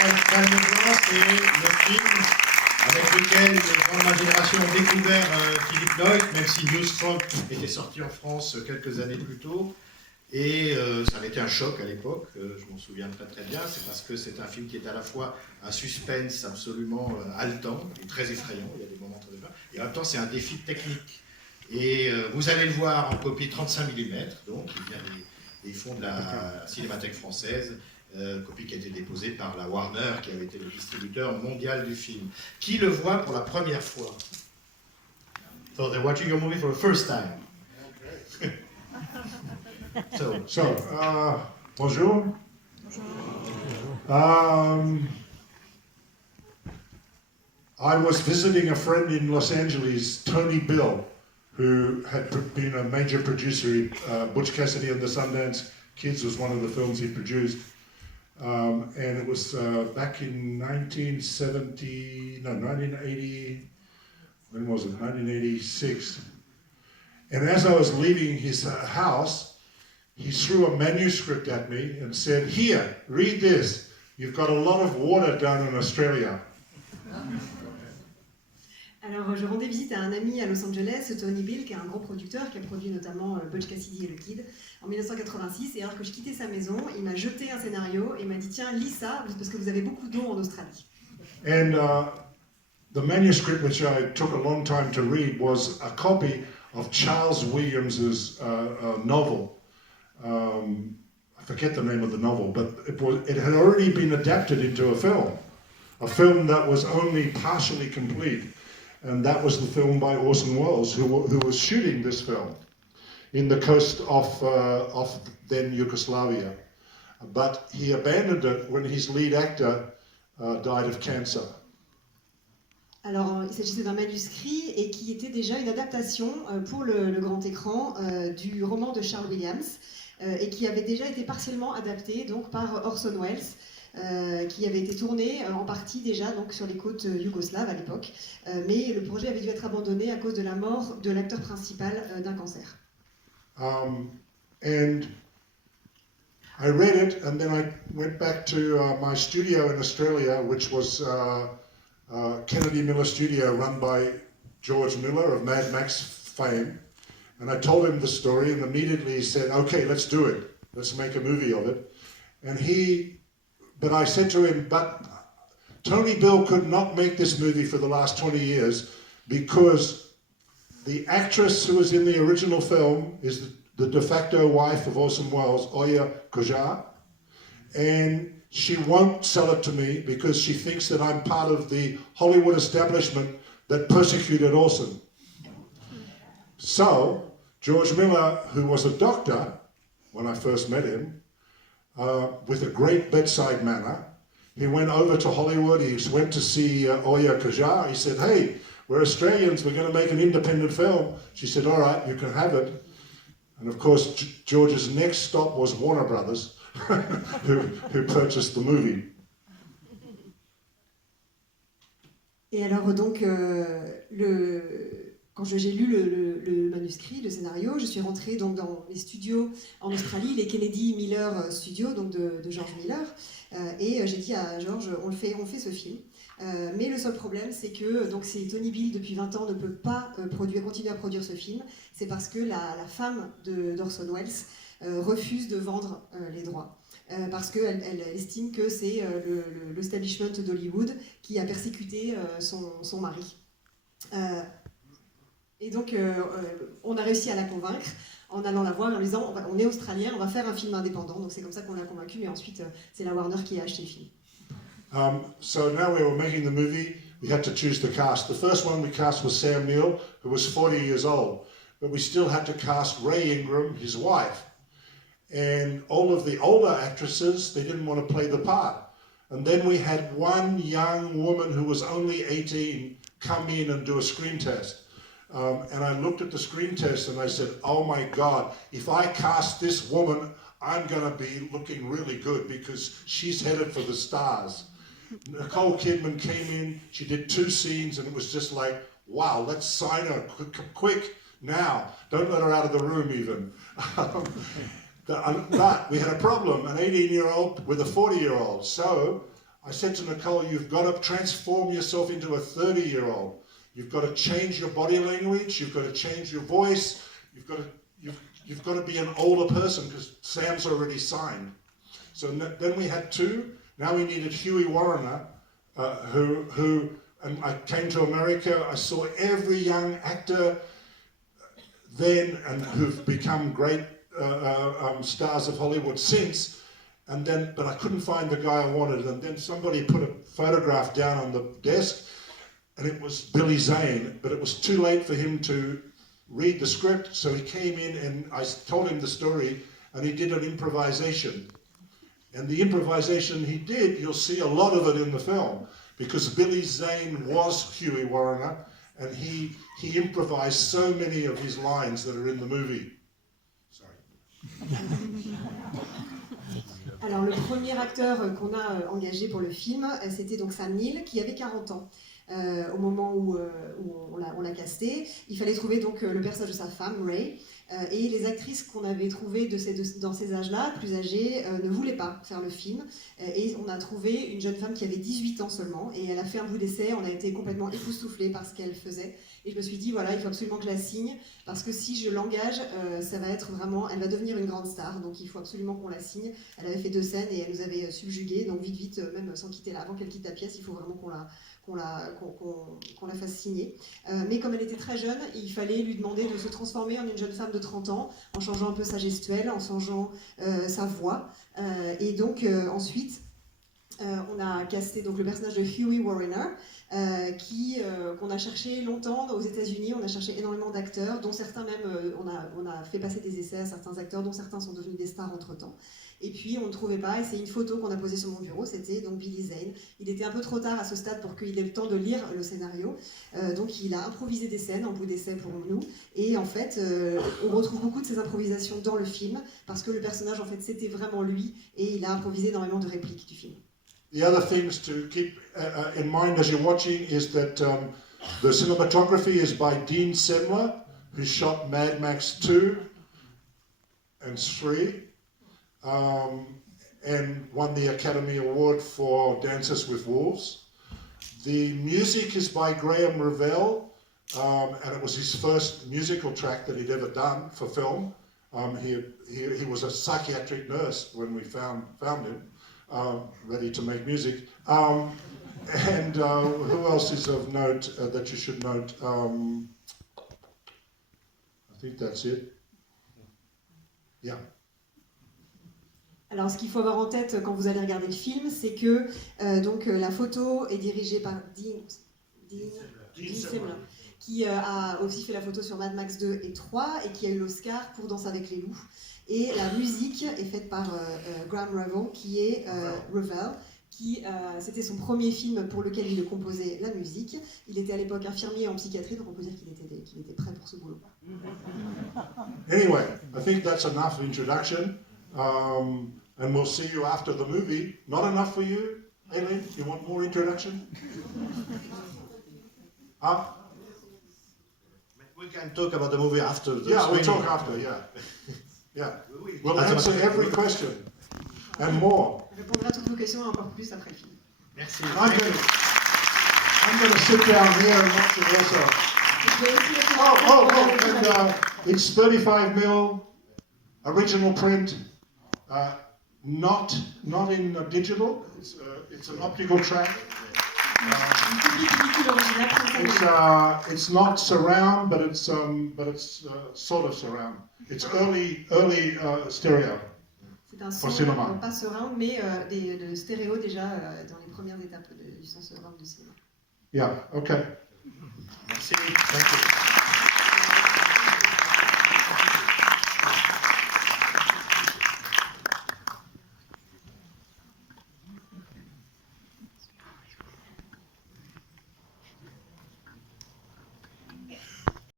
Calme, blanc, c'est le film avec lequel les gens de ma génération ont découvert Phillip Noyce, même si Newsfront était sorti en France quelques années plus tôt. Et ça avait été un choc à l'époque, je m'en souviens très très bien, c'est parce que c'est un film qui est à la fois un suspense absolument haletant et très effrayant, il y a des moments très effrayants, et en même temps c'est un défi technique. Et vous allez le voir en copie 35 mm, donc il vient des fonds de la Cinémathèque française, copie qui a été déposée par la Warner, qui avait été le distributeur mondial du film. Qui le voit pour la première fois? So they're watching your movie for the first time. Bonjour. I was visiting a friend in Los Angeles, Tony Bill, who had been a major producer. Butch Cassidy and the Sundance Kids was one of the films he produced. And it was back in 1980, when was it, 1986. And as I was leaving his house, he threw a manuscript at me and said, "Here, read this. You've got a lot of water down in Australia." Alors, je rendais visite à un ami à Los Angeles, Tony Bill, qui est un gros producteur, qui a produit notamment Butch Cassidy et le Kid, en 1986. Et alors que je quittais sa maison, il m'a jeté un scénario et m'a dit, tiens, lis ça, parce que vous avez beaucoup d'eau en Australie. And the manuscript, which I took a long time to read, was a copy of Charles Williams's novel. I forget the name of the novel, but it had already been adapted into a film that was only partially complete. And that was the film by Orson Welles, who was shooting this film in the coast of then Yugoslavia. But he abandoned it when his lead actor died of cancer. Alors, il s'agissait d'un manuscrit et qui était déjà une adaptation pour le grand écran du roman de Charles Williams et qui avait déjà été partiellement adapté donc, par Orson Welles. Qui avait été tourné en partie déjà donc, sur les côtes yougoslaves à l'époque, mais le projet avait dû être abandonné à cause de la mort de l'acteur principal d'un cancer. And I read it, and then I went back to my studio in Australia, which was Kennedy Miller Studio, run by George Miller of Mad Max fame, and I told him the story, and immediately he said, "Okay, let's do it. Let's make a movie of it." But I said to him, but Tony Bill could not make this movie for the last 20 years because the actress who was in the original film is the de facto wife of Orson Welles, Oya Kojar, and she won't sell it to me because she thinks that I'm part of the Hollywood establishment that persecuted Orson. So, George Miller, who was a doctor when I first met him, with a great bedside manner, he went over to Hollywood, he went to see Oya Kojar, he said, "Hey, we're Australians, we're going to make an independent film." She said, "All right, you can have it." And of course, George's next stop was Warner Brothers, who purchased the movie. Et alors donc, quand j'ai lu le manuscrit, le scénario, je suis rentrée donc, dans les studios en Australie, les Kennedy Miller Studios, donc de George Miller, et j'ai dit à George, on fait ce film. Mais le seul problème, c'est que c'est Tony Bill, depuis 20 ans, ne peut pas continuer à produire ce film. C'est parce que la femme d'Orson Welles refuse de vendre les droits. Parce qu'elle estime que c'est l'establishment d'Hollywood qui a persécuté son mari. Et donc, on a réussi à la convaincre en allant la voir et en lui disant on est australien, on va faire un film indépendant. Donc c'est comme ça qu'on l'a convaincu, mais ensuite c'est la Warner qui a acheté le film. So now we were making the movie, we had to choose the cast. The first one we cast was Sam Neill, who was 40 years old. But we still had to cast Ray Ingram, his wife. And all of the older actresses, they didn't want to play the part. And then we had one young woman who was only 18 come in and do a screen test. And I looked at the screen test and I said, "Oh my God, if I cast this woman, I'm going to be looking really good because she's headed for the stars." Nicole Kidman came in, she did 2 scenes, and it was just like, wow, let's sign her quick now. Don't let her out of the room even. But we had a problem, an 18-year-old with a 40-year-old. So I said to Nicole, you've got to transform yourself into a 30-year-old. You've got to change your body language. You've got to change your voice. You've got to be an older person because Sam's already signed. So then we had two. Now we needed Huey Warrener, and I came to America. I saw every young actor then and who've become great stars of Hollywood since. But I couldn't find the guy I wanted. And then somebody put a photograph down on the desk, and it was Billy Zane. But it was too late for him to read the script, so he came in and I told him the story, and he did an improvisation. And the improvisation he did, you'll see a lot of it in the film, because Billy Zane was Huey Warrener, and he improvised so many of his lines that are in the movie. Sorry. Alors le premier acteur qu'on a engagé pour le film, c'était donc Sam Neill, qui avait 40 ans. Au moment où on l'a casté, il fallait trouver donc le personnage de sa femme, Ray, et les actrices qu'on avait trouvées dans ces âges-là, plus âgées, ne voulaient pas faire le film, et on a trouvé une jeune femme qui avait 18 ans seulement, et elle a fait un bout d'essai. On a été complètement époustouflés par ce qu'elle faisait, et je me suis dit, voilà, il faut absolument que je la signe, parce que si je l'engage, ça va être vraiment, elle va devenir une grande star, donc il faut absolument qu'on la signe. Elle avait fait 2 scènes et elle nous avait subjugués, donc vite, même sans quitter avant qu'elle quitte la pièce, il faut vraiment qu'on la fasse signer. Mais comme elle était très jeune, il fallait lui demander de se transformer en une jeune femme de 30 ans, en changeant un peu sa gestuelle, en changeant sa voix. Et donc ensuite, on a casté donc le personnage de Huey Warrener, qu'on a cherché longtemps aux États-Unis. On a cherché énormément d'acteurs, dont certains même, on a fait passer des essais à certains acteurs, dont certains sont devenus des stars entre-temps. Et puis on ne trouvait pas, et c'est une photo qu'on a posée sur mon bureau, c'était donc Billy Zane. Il était un peu trop tard à ce stade pour qu'il ait le temps de lire le scénario, donc il a improvisé des scènes en bout d'essai pour nous, et en fait on retrouve beaucoup de ces improvisations dans le film, parce que le personnage en fait c'était vraiment lui, et il a improvisé énormément de répliques du film. The other things to keep in mind as you're watching is that the cinematography is by Dean Semler, who shot Mad Max 2 and 3. And won the Academy Award for Dances with Wolves. The music is by Graham Revell, and it was his first musical track that he'd ever done for film. He was a psychiatric nurse when we found him, ready to make music. And who else is of note that you should note? I think that's it. Yeah. Alors, ce qu'il faut avoir en tête quand vous allez regarder le film, c'est que donc, la photo est dirigée par Dean Semler, qui a aussi fait la photo sur Mad Max 2 et 3, et qui a eu l'Oscar pour Danse avec les loups. Et la musique est faite par Graham Revell, c'était son premier film pour lequel il composait la musique. Il était à l'époque infirmier en psychiatrie, donc on peut dire qu'il était prêt pour ce boulot. Anyway, I think that's enough introduction. And we'll see you after the movie. Not enough for you, Aileen? You want more introduction? We can talk about the movie after the Yeah, we'll screening. talk after, yeah. Yeah. We'll answer every question and more. Je répondrai à toutes vos questions et encore plus après le film. Merci. I'm going to sit down here and watch it also. And it's 35mm, original print. Not in digital. It's an optical track. It's not surround, but it's sort of surround. It's early stereo. C'est un For son, cinéma. pas surround, mais de stéréo déjà dans les premières étapes du son surround du cinéma. Yeah. Okay. Merci. Thank you.